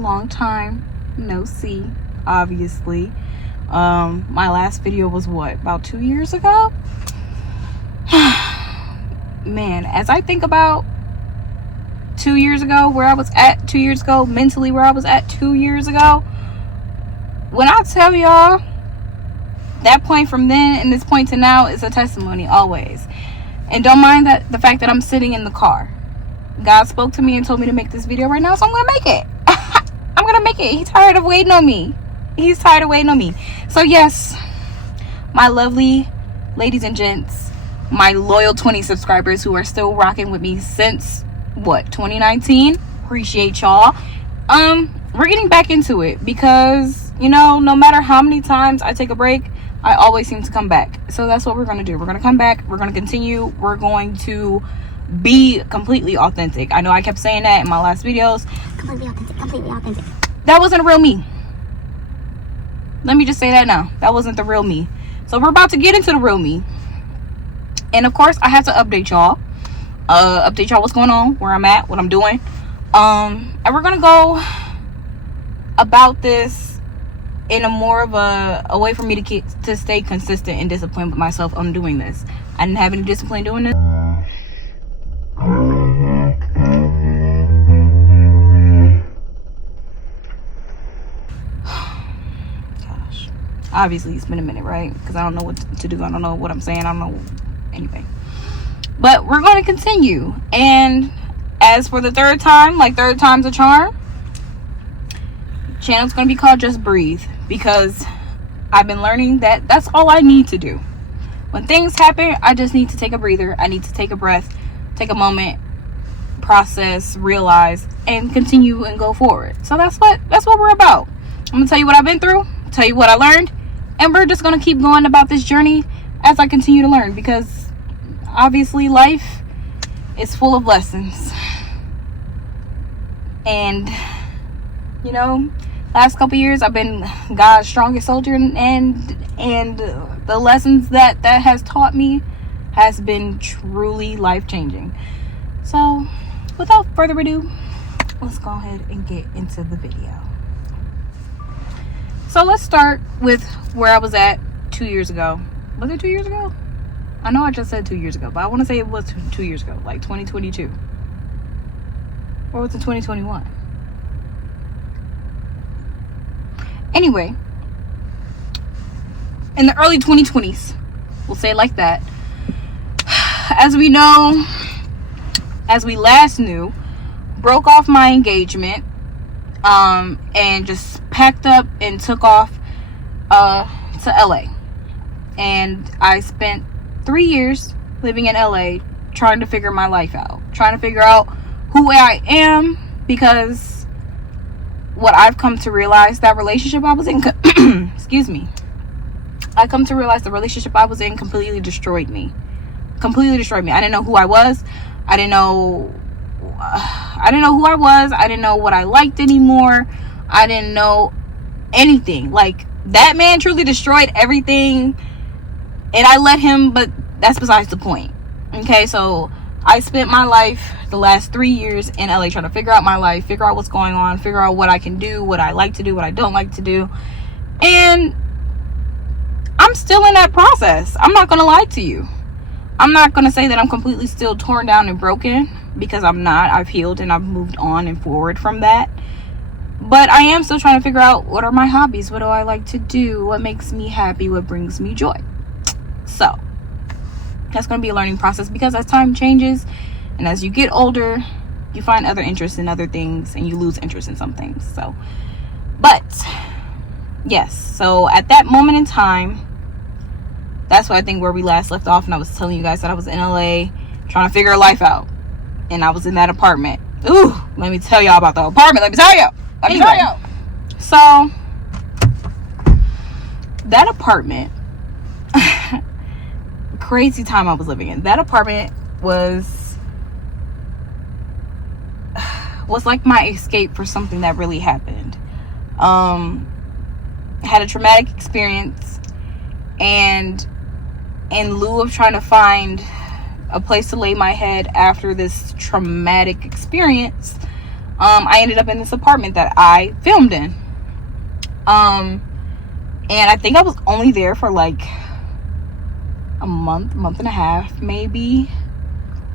long time no see, obviously. My last video was what, about 2 years ago? Man, as I think about 2 years ago, where I was at 2 years ago, mentally where I was at 2 years ago, when I tell y'all, that point from then and this point to now is a testimony always. And don't mind that the fact that I'm sitting in the car. God spoke to me and told me to make this video right now, so I'm gonna make it. I'm gonna make it. He's tired of waiting on me. He's tired of waiting on me. So yes, my lovely ladies and gents, my loyal 20 subscribers who are still rocking with me since what, 2019, appreciate y'all. We're getting back into it because, you know, no matter how many times I take a break, I always seem to come back. So that's what we're going to do. We're going to come back. We're going to continue. We're going to be completely authentic. I know I kept saying that in my last videos. Completely authentic, completely authentic. That wasn't a real me. Let me just say that now. That wasn't the real me. So we're about to get into the real me. And of course, I have to update y'all. Update y'all what's going on, where I'm at, what I'm doing. And we're going to go about this in a more of a way for me to stay consistent and disciplined with myself on doing this. I didn't have any discipline doing this. Gosh. Obviously, it's been a minute, right? Because I don't know what to do. I don't know what I'm saying. I don't know. Anyway. But we're going to continue. And as for the third time, like third time's a charm, channel's going to be called Just Breathe. Because I've been learning that that's all I need to do. When things happen, I just need to take a breather. I need to take a breath, take a moment, process, realize, and continue and go forward. So that's what we're about. I'm gonna tell you what I've been through, tell you what I learned, and we're just gonna keep going about this journey as I continue to learn, because obviously life is full of lessons. And you know, last couple years I've been God's strongest soldier, and the lessons that has taught me has been truly life-changing. So without further ado, let's go ahead and get into the video. So let's start with where I was at 2 years ago. Was it 2 years ago? I know I just said 2 years ago, but I want to say it was 2 years ago, like 2022. Or was it 2021? Anyway, in the early 2020s, we'll say it like that. As we know, as we last knew, broke off my engagement, and just packed up and took off to LA. And I spent 3 years living in LA trying to figure my life out, trying to figure out who I am, because what I've come to realize, that relationship I was in excuse me, I come to realize the relationship I was in completely destroyed me. I didn't know who I was. I didn't know who I was. I didn't know what I liked anymore. I didn't know anything. Like, that man truly destroyed everything, and I let him, but that's besides the point. Okay, so I spent my life, the last 3 years in LA, trying to figure out my life, figure out what's going on, figure out what I can do, what I like to do, what I don't like to do. And I'm still in that process. I'm not going to lie to you. I'm not going to say that I'm completely still torn down and broken, because I'm not. I've healed and I've moved on and forward from that. But I am still trying to figure out, what are my hobbies? What do I like to do? What makes me happy? What brings me joy? So that's going to be a learning process, because as time changes and as you get older, you find other interests in other things and you lose interest in some things. So, but yes, so at that moment in time, that's what I think where we last left off. And I was telling you guys that I was in LA trying to figure life out, and I was in that apartment. Ooh, let me tell y'all about the apartment. Let me tell you. So that apartment, crazy time I was living in. That apartment was like my escape for something that really happened. Had a traumatic experience, and in lieu of trying to find a place to lay my head after this traumatic experience, I ended up in this apartment that I filmed in. And I think I was only there for like a month and a half maybe,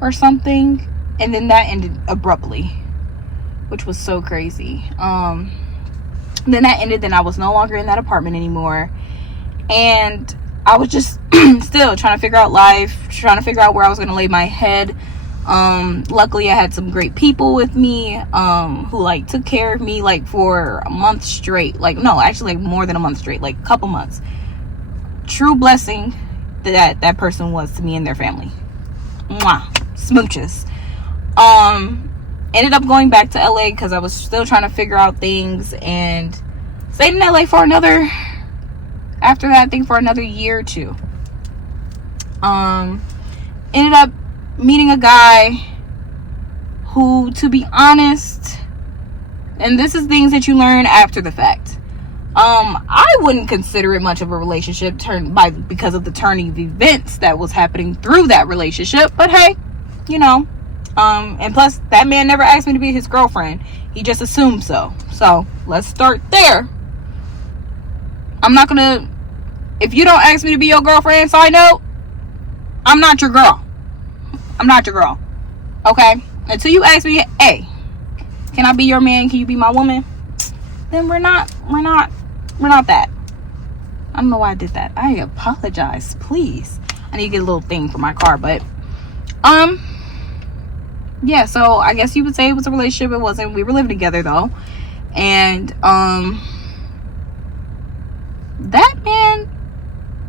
or something. And then that ended abruptly, which was so crazy. Then that ended. Then I was no longer in that apartment anymore. And I was just still trying to figure out life, trying to figure out where I was going to lay my head. Luckily I had some great people with me, who like took care of me like for a month straight. Like, no, actually like more than a month straight, like a couple months. True blessing that person was to me and their family. Mwah. Smooches. Ended up going back to LA because I was still trying to figure out things, and stayed in LA for another, after that, I think for another year or two. Ended up meeting a guy who, to be honest, and this is things that you learn after the fact, I wouldn't consider it much of a relationship because of the turning of events that was happening through that relationship. But hey, you know, and plus that man never asked me to be his girlfriend. He just assumed so. So let's start there. I'm not gonna, if you don't ask me to be your girlfriend, side note, I'm not your girl. I'm not your girl. Okay? Until you ask me, hey, can I be your man? Can you be my woman? Then we're not that. I don't know why I did that. I apologize, please. I need to get a little thing for my car, but yeah, so I guess you would say it was a relationship. It wasn't. We were living together though. And that man,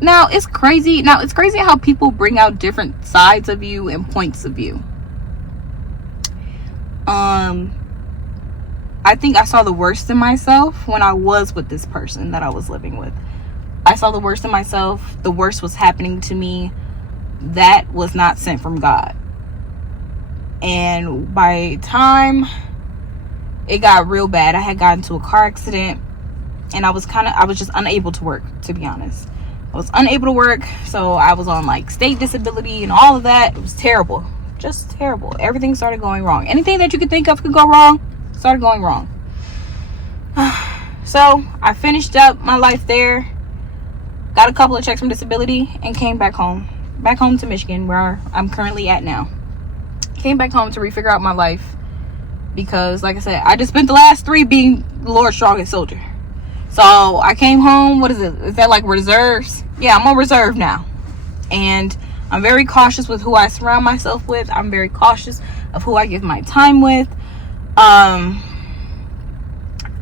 now it's crazy how people bring out different sides of you and points of view. I think I saw the worst in myself when I was with this person that I was living with. I saw the worst in myself. The worst was happening to me. That was not sent from God. And by the time it got real bad, I had gotten into a car accident, and I was just unable to work, to be honest. I was unable to work, so I was on like state disability and all of that. It was terrible. Just terrible. Everything started going wrong. Anything that you could think of could go wrong, started going wrong. So I finished up my life there, got a couple of checks from disability, and came back home to Michigan, where I'm currently at now. Came back home to refigure out my life, because like I said, I just spent the last 3 being the Lord's strongest soldier. So I came home. What is it? Is that like reserves? Yeah, I'm on reserve now. And I'm very cautious with who I surround myself with. I'm very cautious of who I give my time with.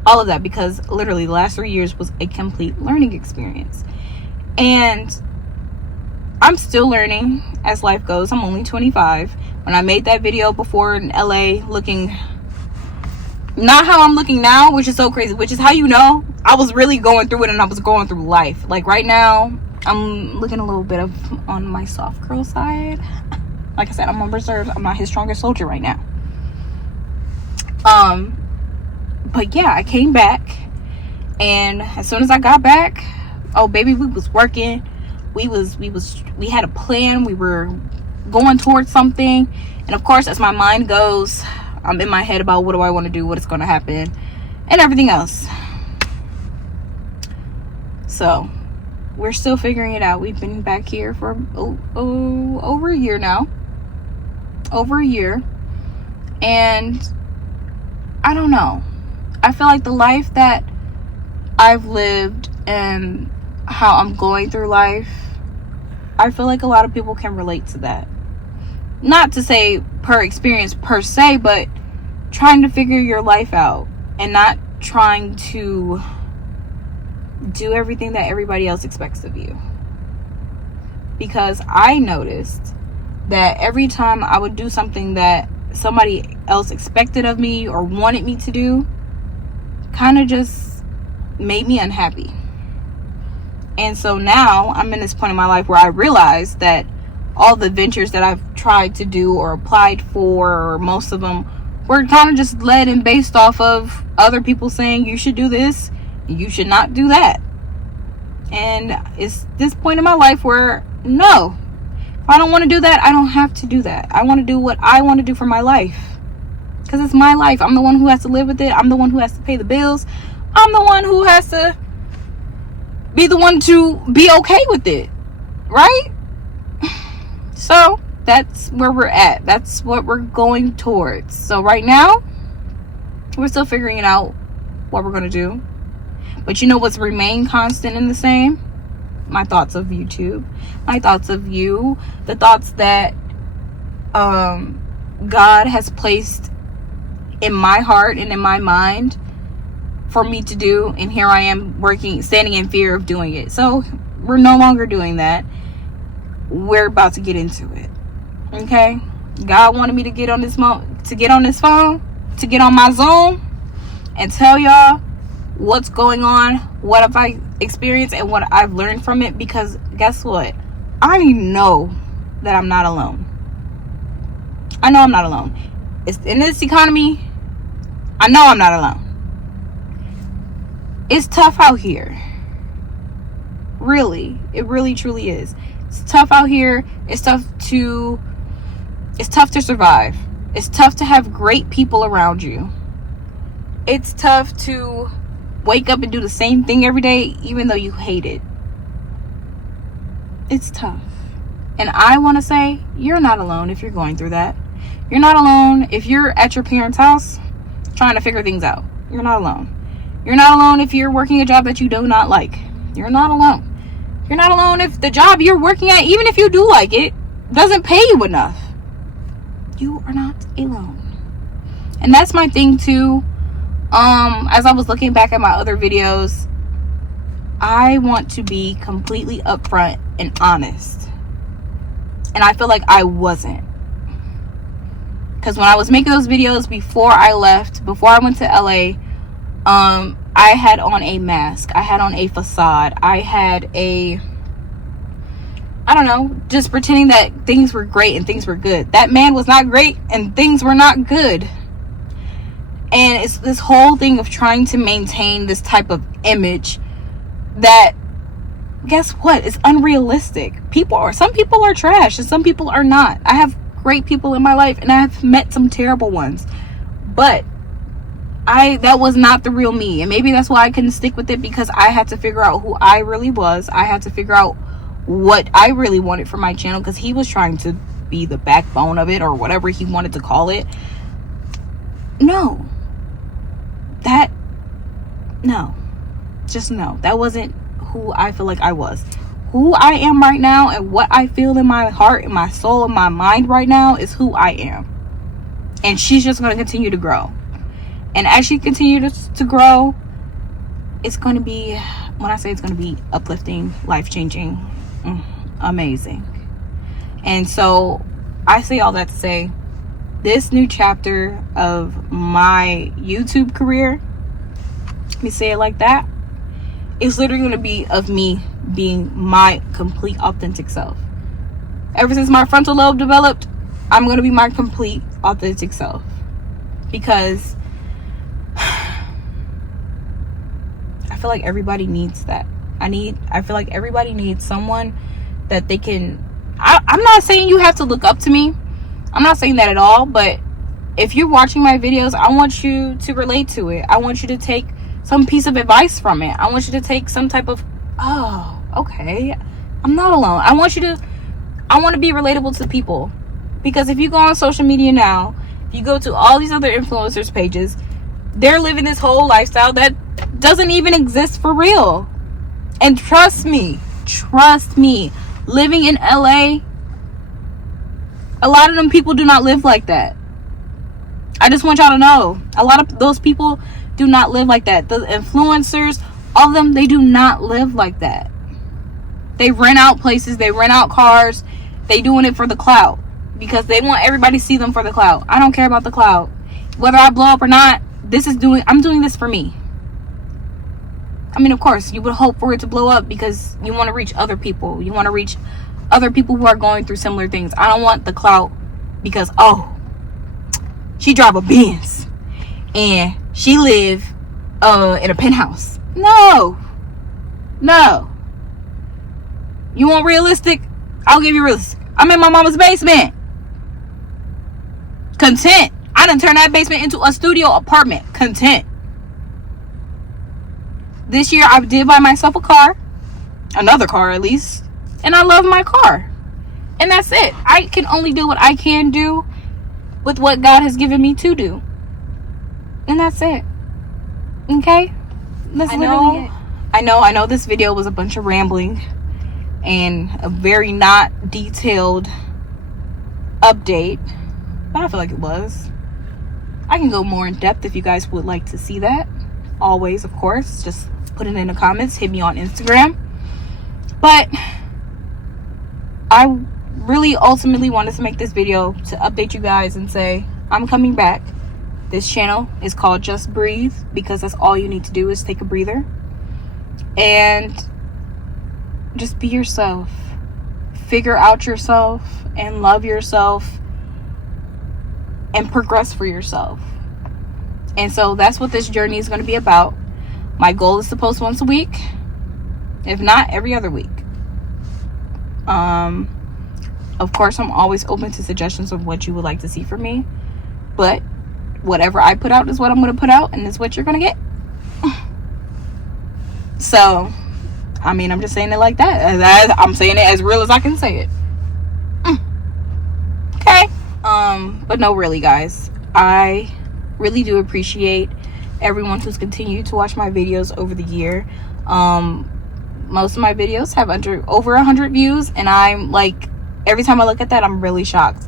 All of that, because literally the last 3 years was a complete learning experience. And I'm still learning as life goes. I'm only 25. When I made that video before in LA, looking not how I'm looking now, which is so crazy, which is how you know I was really going through it, and I was going through life. Like right now, I'm looking a little bit on my soft girl side. Like I said, I'm on reserve. I'm not his strongest soldier right now. But yeah, I came back, and as soon as I got back, oh baby, we was working. We had a plan. We were going towards something. And of course, as my mind goes, I'm in my head about what do I want to do, what is going to happen, and everything else. So we're still figuring it out. We've been back here for over a year now. Over a year. And I don't know. I feel like the life that I've lived and how I'm going through life, I feel like a lot of people can relate to that. Not to say per experience per se, but trying to figure your life out and not trying to do everything that everybody else expects of you. Because I noticed that every time I would do something that somebody else expected of me or wanted me to do, kind of just made me unhappy. And so now I'm in this point in my life where I realize that all the ventures that I've tried to do or applied for, or most of them, were kind of just led and based off of other people saying you should do this, you should not do that. And it's this point in my life where no, if I don't want to do that, I don't have to do that. I want to do what I want to do for my life. Because it's my life. I'm the one who has to live with it. I'm the one who has to pay the bills. I'm the one who has to be the one to be okay with it. Right? So, that's where we're at. That's what we're going towards. So, right now, we're still figuring it out what we're going to do. But you know what's remained constant and the same? My thoughts of YouTube. My thoughts of you. The thoughts that God has placed in my heart and in my mind for me to do. And here I am standing in fear of doing it. So we're no longer doing that. We're about to get into it. Okay? God wanted me to get on this phone, to get on my Zoom and tell y'all what's going on, what have I experienced, and what I've learned from it. Because guess what? I know that I'm not alone. I know I'm not alone. It's in this economy. I know I'm not alone. It's tough out here. Really. It really truly is. It's tough out here. It's tough to survive. It's tough to have great people around you. It's tough to wake up and do the same thing every day, even though you hate it. It's tough. And I want to say, you're not alone if you're going through that. You're not alone if you're at your parents' house trying to figure things out. You're not alone. You're not alone if you're working a job that you do not like. You're not alone. You're not alone if the job you're working at, even if you do like it, doesn't pay you enough. You are not alone. And that's my thing too. As I was looking back at my other videos, I want to be completely upfront and honest. And I feel like I wasn't. Because when I was making those videos before I left, before I went to LA, I had on a mask. I had on a facade. I had just pretending that things were great and things were good. That man was not great and things were not good. And it's this whole thing of trying to maintain this type of image that, guess what? It's unrealistic. Some people are trash and some people are not. I have great people in my life and I have met some terrible ones. But that was not the real me. And maybe that's why I couldn't stick with it, because I had to figure out who I really was. I had to figure out what I really wanted for my channel, because he was trying to be the backbone of it, or whatever he wanted to call it. No. That wasn't who I feel like I was. Who I am right now and what I feel in my heart and my soul and my mind right now is who I am. And she's just going to continue to grow. And as she continues to grow, it's going to be, when I say it's going to be uplifting, life-changing, amazing. And so I say all that to say, this new chapter of my YouTube career, let me say it like that, is literally going to be of me being my complete authentic self. Ever since my frontal lobe developed, I'm going to be my complete authentic self. Because I feel like everybody needs that. I feel like everybody needs someone that they can, I'm not saying you have to look up to me. I'm not saying that at all. But if you're watching my videos, I want you to relate to it. I want you to take some piece of advice from it. I want you to take some type of, oh, okay, I'm not alone. I want to be relatable to people. Because if you go on social media now, if you go to all these other influencers pages, they're living this whole lifestyle that doesn't even exist for real. And trust me, living in LA, a lot of them people do not live like that. I just want y'all to know, a lot of those people do not live like that. The influencers, all of them, they do not live like that. They rent out places, they rent out cars, they doing it for the clout, because they want everybody to see them for the clout. I don't care about the clout. Whether I blow up or not, I'm doing this for me. I mean, of course, you would hope for it to blow up because you want to reach other people. You want to reach other people who are going through similar things. I don't want the clout because, oh, she drive a Benz and she live in a penthouse. No. You want realistic? I'll give you realistic. I'm in my mama's basement. Content. I done turned that basement into a studio apartment. Content. This year I did buy myself a car, another car at least, and I love my car, and that's it. I can only do what I can do with what God has given me to do, and that's it. Okay, that's literally it. I know this video was a bunch of rambling and a very not detailed update, but I feel like it was. I can go more in depth if you guys would like to see that. Always, of course, just put it in the comments, hit me on Instagram. But I really ultimately wanted to make this video to update you guys and say I'm coming back. This channel is called Just Breathe because that's all you need to do is take a breather and just be yourself. Figure out yourself and love yourself and progress for yourself. And so that's what this journey is going to be about. My goal is to post once a week, if not every other week. Of course, I'm always open to suggestions of what you would like to see from me, but whatever I put out is what I'm going to put out, and it's what you're going to get. So, I mean, I'm just saying it like that. I'm saying it as real as I can say it. Okay. But no, really, guys, I really do appreciate everyone who's continued to watch my videos over the year. Most of my videos have over 100 views, and I'm like, every time I look at that, I'm really shocked.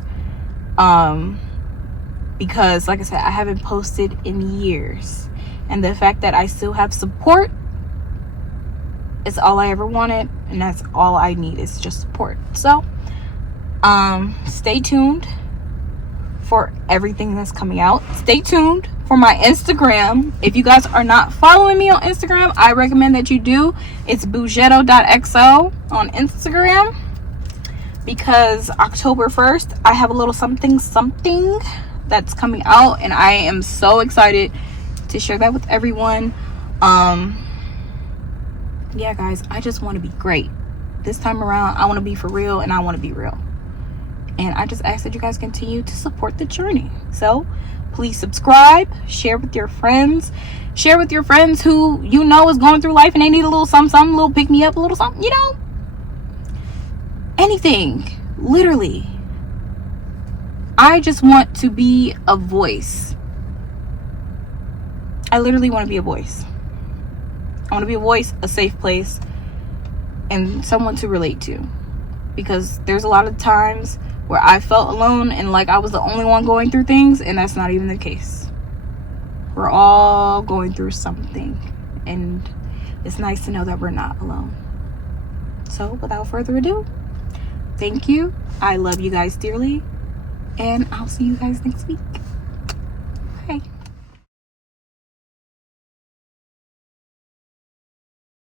Because like I said, I haven't posted in years, and the fact that I still have support is all I ever wanted, and that's all I need is just support. So stay tuned for everything that's coming out. Stay tuned for my Instagram. If you guys are not following me on Instagram, I recommend that you do. It's ℬ𝓇𝒾𝑒.𝑥o on Instagram, because October 1st I have a little something that's coming out, and I am so excited to share that with everyone. Yeah, guys, I just want to be great this time around. I want to be for real, and I want to be real, and I just ask that you guys continue to support the journey. So please subscribe, share with your friends, who you know is going through life and they need a little something, a little pick me up, a little something, anything, literally. I just want to be a voice. I literally want to be a voice. I want to be a voice, a safe place, and someone to relate to, because there's a lot of times where I felt alone and like I was the only one going through things, and that's not even the case. We're all going through something, and it's nice to know that we're not alone. So without further ado, thank you. I love you guys dearly, and I'll see you guys next week. Bye.